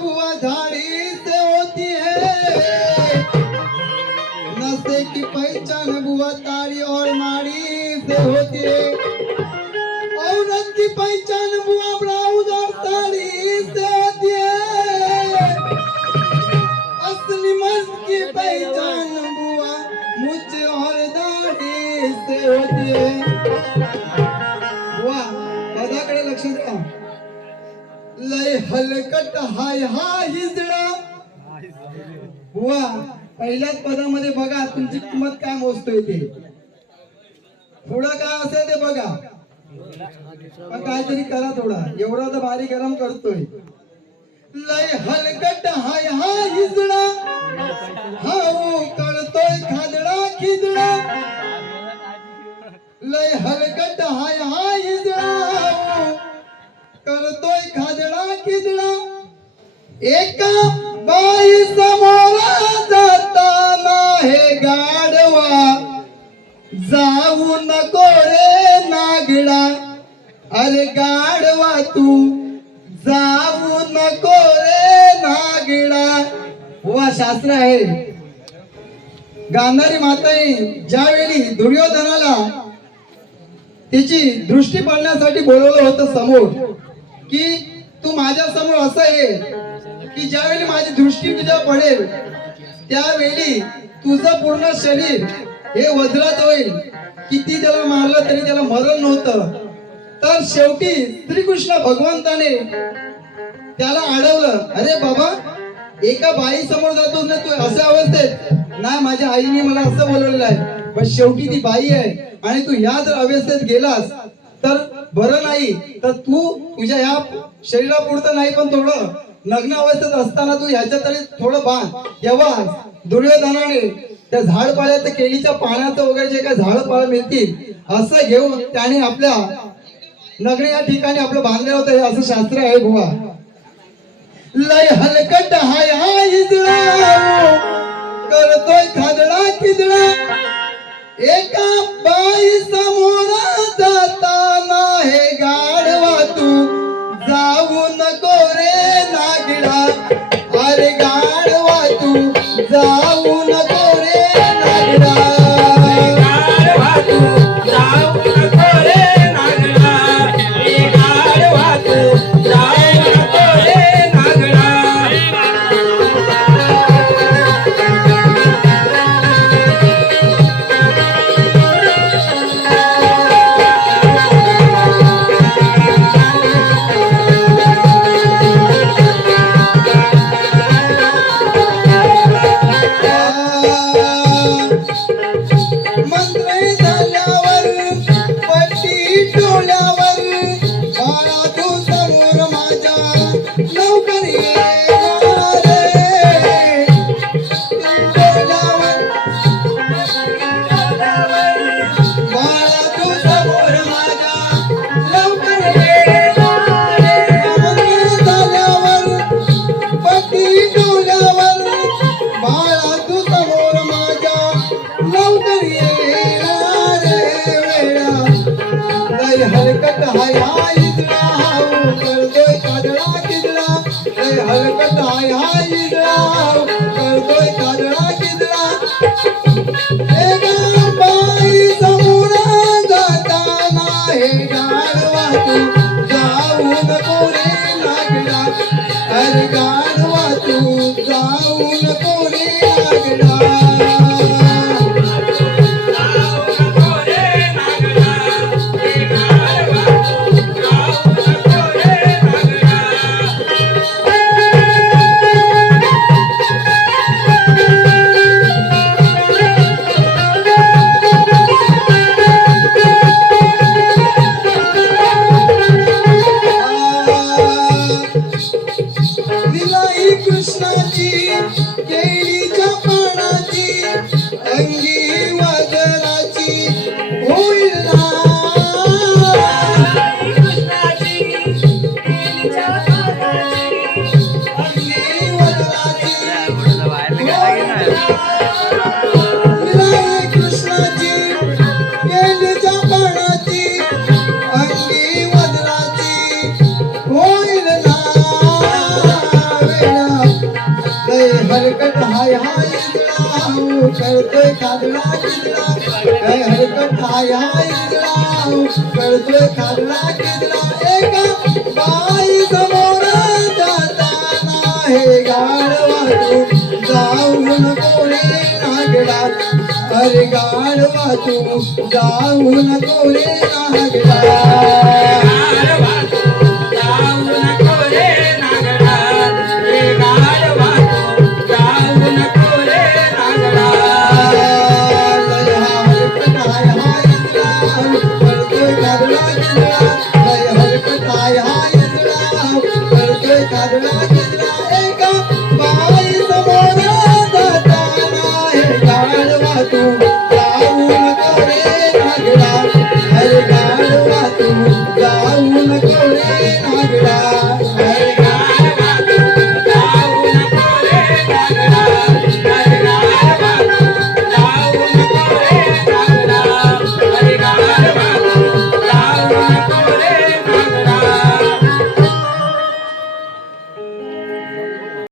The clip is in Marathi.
बुआ झाड़ी से होती है. नशे की पहचान बुआ तारी और मारी से होती है. औरत की पहचान बुआ ब्राउज और तारी से होती है. असली मर्द की पहचान बुआ मुझ और दाढ़ी से होती है. बुआ पदाकडे लक्ष द्या. हलकट हाय हा हिजडा वा पहिल्याच पदामध्ये बघा तुमची किंमत काय मोजतोय ते. पुढं काय असेल ते बघा. काहीतरी करा थोडा. एवढा तर भारी गरम करतोय. लय हलकट हाय हा हिजडा हा ओ कळतोय खादडा खिदडा. लय हलकट हाय हा हिजडा हो, करतोय खादडा किदळा एका बाई समोर जाताना हे गाडवा जाऊ नको रे नागडा. अरे गाडवा तू. जाऊ नको रे नागडा. वा शास्त्र आहे. गांधारी माताई ज्यावेळी दुर्योधनाला तिची दृष्टी पडण्यासाठी बोलवलं होतं समोर की तू माझ्यासमोर असं ये की ज्यावेळी माझी दृष्टी तुझ्या पडेल त्यावेळी तुझं पूर्ण शरीर हे वज्रात होईल. किती त्याला मारलं तरी त्याला मरण नव्हतं. तर शेवटी श्रीकृष्ण भगवंताने त्याला अडवलं अरे बाबा एका बाई समोर जातो ना तू अशा अवस्थेत? नाही माझ्या आईने मला असं बोलवलेलं आहे. पण शेवटी ती बाई आहे आणि तू ह्या जर अवस्थेत गेलास तर बरं नाही तर तू तुझ्या ह्या शरीरापुरतं नाही पण थोडं लग्न अवस्थेत असताना तू ह्याच्या तरी थोडं बांध. तेव्हा दुर्योधनाने त्या झाडपाल्याचं केळीच्या पाण्याचं वगैरे जे काही पाळ मिळतील असं घेऊन त्याने आपल्या नगरी या ठिकाणी आपलं बांधलं होतं हे असं शास्त्र आहे बुवा. लय हलकट हाय हाय करतोय खादडा खिदडा एका बाई समोर जाऊ हलकत हया इतना इजलाव करतोय कादळा काय हरकत हाय हाय इजलाव करतोय कादळा एका बाई समोर जाताना हे गाढवा जाऊन कोणी नागडा अरे जाऊन नागडा